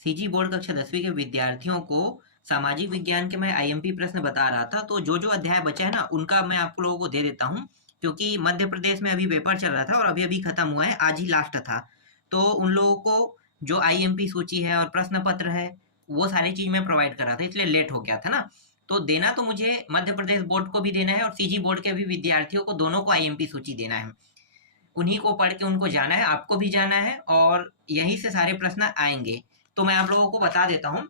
CG board कक्षा 10वीं के विद्यार्थियों को सामाजिक विज्ञान के मैं आईएमपी प्रश्न बता रहा था, तो जो जो अध्याय बचा है ना उनका मैं आप लोगों को दे देता हूँ, क्योंकि मध्य प्रदेश में अभी पेपर चल रहा था और अभी अभी खत्म हुआ है, आज ही लास्ट था। तो उन लोगों को जो आईएमपी सूची है और प्रश्न पत्र है वो सारी चीज मैं प्रोवाइड कर रहा था, इसलिए लेट हो गया था ना। तो देना तो मुझे मध्य प्रदेश बोर्ड को भी देना है और सीजी बोर्ड के भी विद्यार्थियों को, दोनों को आईएमपी सूची देना है। उन्हीं को पढ़ के उनको जाना है, आपको भी जाना है और यहीं से सारे प्रश्न आएंगे। तो मैं आप लोगों को बता देता हूँ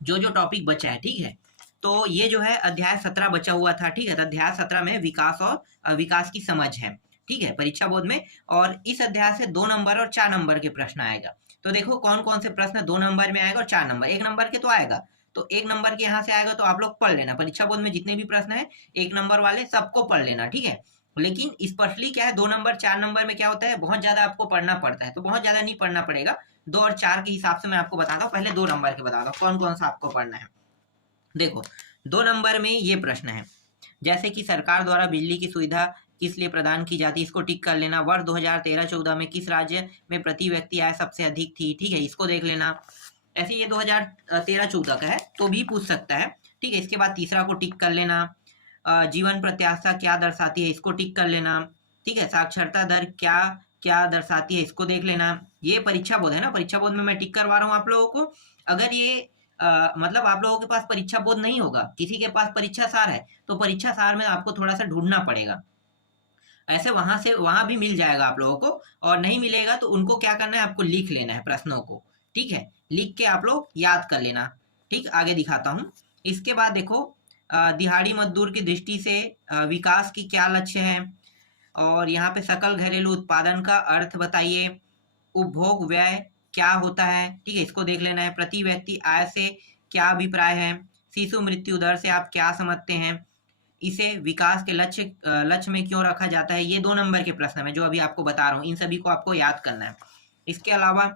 जो जो टॉपिक बचा है, ठीक है। तो ये जो है अध्याय 17 बचा हुआ था, ठीक है। तो अध्याय 17 में विकास और अविकास की समझ है, ठीक है, परीक्षा बोर्ड में। और इस अध्याय से 2 नंबर और 4 नंबर के प्रश्न आएगा। तो देखो कौन कौन से प्रश्न 2 नंबर में आएगा और 4 नंबर, 1 नंबर के तो आएगा। तो 1 नंबर के यहाँ से आएगा, तो आप लोग पढ़ लेना, परीक्षा बोर्ड में जितने भी प्रश्न है 1 नंबर वाले सबको पढ़ लेना, ठीक है। लेकिन स्पेशली क्या है, 2 नंबर 4 नंबर में क्या होता है, बहुत ज्यादा आपको पढ़ना पड़ता है, तो बहुत ज्यादा नहीं पढ़ना पड़ेगा। 2 और 4 के हिसाब से मैं आपको बताता हूँ। पहले 2 नंबर के बताता हूँ कौन कौन सा आपको पढ़ना है। देखो 2 नंबर में ये प्रश्न है, जैसे कि सरकार द्वारा बिजली की सुविधा किस लिए प्रदान की जाती है, इसको टिक कर लेना। वर्ष 2013-14 में किस राज्य में प्रति व्यक्ति आय सबसे अधिक थी, ठीक है, इसको देख लेना। ऐसे ये 2013-14 का है तो भी पूछ सकता है, ठीक है। इसके बाद तीसरा को टिक कर लेना। जीवन प्रत्याशा क्या दर्शाती है, इसको टिक कर लेना, ठीक है। साक्षरता दर क्या क्या दर्शाती है, इसको देख लेना। ये परीक्षा बोर्ड है ना, परीक्षा बोर्ड में मैं टिक करवा रहा हूँ आप लोगों को। अगर ये मतलब आप लोगों के पास परीक्षा बोर्ड नहीं होगा, किसी के पास परीक्षा सार है, तो परीक्षा सार में आपको थोड़ा सा ढूंढना पड़ेगा। ऐसे वहां से वहां भी मिल जाएगा आप लोगों को, और नहीं मिलेगा तो उनको क्या करना है, आपको लिख लेना है प्रश्नों को, ठीक है। लिख के आप लोग याद कर लेना, ठीक। आगे दिखाता हूँ। इसके बाद देखो दिहाड़ी मजदूर की दृष्टि से विकास की क्या लक्ष्य है, और यहाँ पे सकल घरेलू उत्पादन का अर्थ बताइए। उपभोग व्यय क्या होता है, ठीक है, इसको देख लेना है। प्रति व्यक्ति आय से क्या अभिप्राय है। शिशु मृत्यु दर से आप क्या समझते हैं। इसे विकास के लक्ष्य में क्यों रखा जाता है। ये 2 नंबर के प्रश्न में जो अभी आपको बता रहा हूँ, इन सभी को आपको याद करना है। इसके अलावा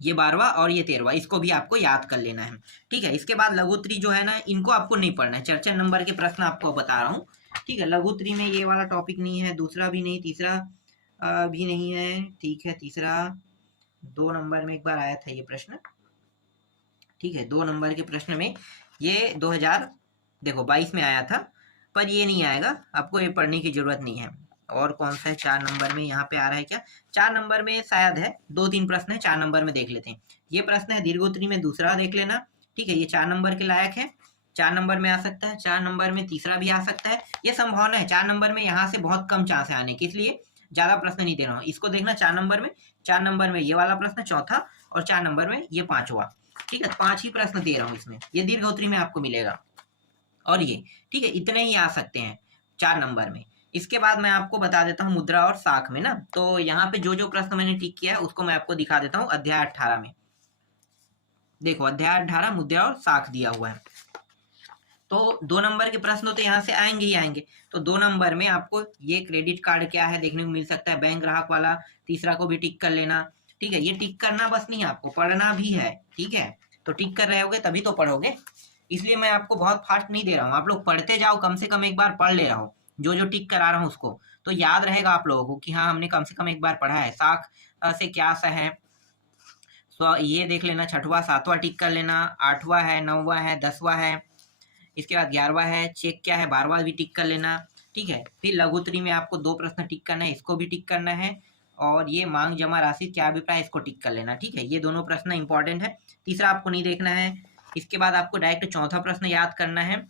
ये 12वां और ये 13वां, इसको भी आपको याद कर लेना है, ठीक है। इसके बाद लघुत्री जो है ना, इनको आपको नहीं पढ़ना है, 4 नंबर के प्रश्न आपको बता रहा हूँ, ठीक है। लघुत्री में ये वाला टॉपिक नहीं है, दूसरा भी नहीं, तीसरा भी नहीं है, ठीक है। तीसरा 2 नंबर में एक बार आया था ये प्रश्न, ठीक है। 2 नंबर के प्रश्न में ये 2022 में आया था, पर ये नहीं आएगा, आपको ये पढ़ने की जरूरत नहीं है। और कौन सा है 4 नंबर में, यहाँ पे आ रहा है क्या, 4 नंबर में शायद है, 2-3 प्रश्न है 4 नंबर में, देख लेते हैं। ये प्रश्न है दीर्घोत्तरी में दूसरा, देख लेना, ठीक है। ये 4 नंबर के लायक है, 4 नंबर में आ सकता है, 4 नंबर में तीसरा भी आ सकता है। ये संभावना है 4 नंबर में, यहाँ से बहुत कम चांस है आने की, इसलिए ज्यादा प्रश्न नहीं दे रहा हूँ। इसको देखना 4 नंबर में, 4 नंबर में ये वाला प्रश्न चौथा, और 4 नंबर में ये 5वां, ठीक है। 5 ही प्रश्न दे रहा हूँ इसमें, ये दीर्घोत्तरी में आपको मिलेगा। और ये, ठीक है, इतने ही आ सकते हैं 4 नंबर में। इसके बाद मैं आपको बता देता हूँ मुद्रा और साख में ना, तो यहाँ पे जो जो प्रश्न मैंने टिक किया है उसको मैं आपको दिखा देता हूँ। अध्याय 18 में देखो, अध्याय 18 मुद्रा और साख दिया हुआ है। तो 2 नंबर के प्रश्न तो यहाँ से आएंगे ही आएंगे। तो 2 नंबर में आपको ये क्रेडिट कार्ड क्या है देखने को मिल सकता है, बैंक ग्राहक वाला, तीसरा को भी टिक कर लेना, ठीक है। ये टिक करना बस नहीं, आपको पढ़ना भी है, ठीक है। तो टिक कर रहे होगे तभी तो पढ़ोगे, इसलिए मैं आपको बहुत फास्ट नहीं दे रहा हूँ, आप लोग पढ़ते जाओ, कम से कम एक बार पढ़ ले रहा हूँ, जो जो टिक करा रहा हूँ उसको, तो याद रहेगा आप लोगों को कि हाँ हमने कम से कम एक बार पढ़ा है। साख से क्या सा है, ये देख लेना, 6वां 7वां टिक कर लेना, 8वां है, 9वां है, 10वां है, इसके बाद 11वां है, चेक क्या है, 12वां भी टिक कर लेना, ठीक है। फिर लघुत्तरी में आपको 2 प्रश्न टिक करना है, इसको भी टिक करना है। और ये मांग जमा राशि क्या अभिप्राय, इसको टिक कर लेना, ठीक है। ये दोनों प्रश्न इंपॉर्टेंट है, तीसरा आपको नहीं देखना है। इसके बाद आपको डायरेक्ट चौथा प्रश्न याद करना है।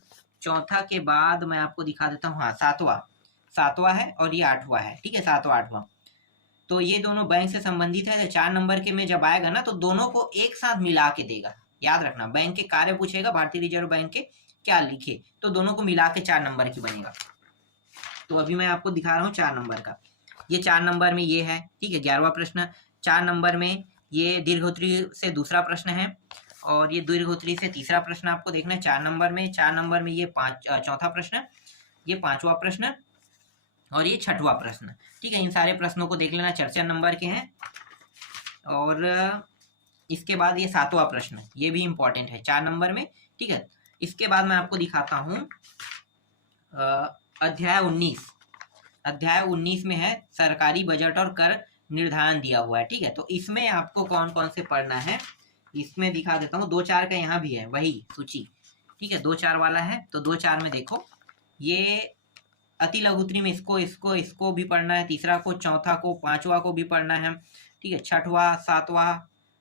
चौथा के बाद मैं आपको दिखा देता हूँ, हाँ 7वां है और ये 8वां है, ठीक है, 7वां 8वां। तो ये दोनों बैंक से संबंधित है। तो 4 नंबर के में जब आएगा ना, तो दोनों को एक साथ मिला के देगा, याद रखना। बैंक के कार्य पूछेगा, भारतीय रिजर्व बैंक के क्या लिखे, तो दोनों को मिला के 4 नंबर की बनेगा। तो अभी मैं आपको दिखा रहा हूँ 4 नंबर का। ये 4 नंबर में ये है, ठीक है, 11वां प्रश्न। 4 नंबर में ये दीर्घोत्तरी से दूसरा प्रश्न है, और ये दीर्घोत्तरी से तीसरा प्रश्न आपको देखना है 4 नंबर में। 4 नंबर में ये चौथा प्रश्न, ये 5वां प्रश्न, और ये 6वां प्रश्न, ठीक है। इन सारे प्रश्नों को देख लेना, 4 नंबर के हैं। और इसके बाद ये 7वां प्रश्न, ये भी इंपॉर्टेंट है 4 नंबर में, ठीक है। इसके बाद मैं आपको दिखाता हूँ अध्याय 19। अध्याय 19 में है सरकारी बजट और कर निर्धारण दिया हुआ है, ठीक है। तो इसमें आपको कौन कौन से पढ़ना है इसमें दिखा देता हूँ, 2-4 का यहाँ भी है वही सूची, ठीक है, 2-4 वाला है। तो 2-4 में देखो, ये अति लघुत्री में इसको इसको इसको भी पढ़ना है, तीसरा को, चौथा को, पांचवा को भी पढ़ना है, ठीक है, छठवा, सातवां,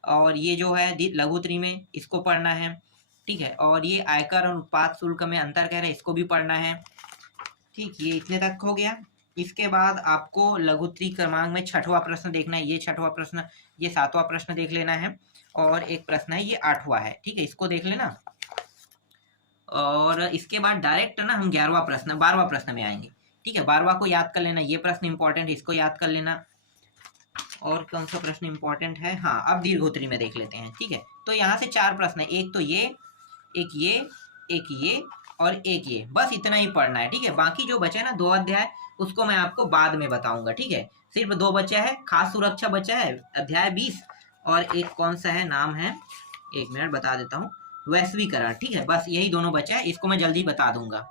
और ये जो है लघुत्री में इसको पढ़ना है, ठीक है, और ये आयकर और उत्पाद शुल्क में अंतर कह रहे हैं, इसको भी पढ़ना है, ठीक, ये इतने तक हो गया। इसके बाद आपको लघुत्री क्रमांक में छठवां प्रश्न देखना है, ये छठवां प्रश्न, ये सातवां प्रश्न देख लेना है, और एक प्रश्न है ये आठवां है, ठीक है, इसको देख लेना। और इसके बाद डायरेक्ट ना हम 12वां प्रश्न में आएंगे, ठीक है, 12वां को याद कर लेना, ये प्रश्न इंपॉर्टेंट है, इसको याद कर लेना। और कौन सा प्रश्न इंपॉर्टेंट है, हाँ, अब दीर्घोत्तरी में देख लेते हैं, ठीक है। तो यहाँ से 4 प्रश्न है, एक तो ये, एक ये, एक ये और एक ये, बस इतना ही पढ़ना है, ठीक है। बाकी जो बचा है ना 2 अध्याय, उसको मैं आपको बाद में बताऊंगा, ठीक है। सिर्फ 2 बचा है, खास सुरक्षा बचा है अध्याय 20, और एक कौन सा है, नाम है, 1 मिनट बता देता हूँ, वैश्वीकरण, ठीक है, बस यही दोनों बचा है, इसको मैं जल्दी बता दूंगा।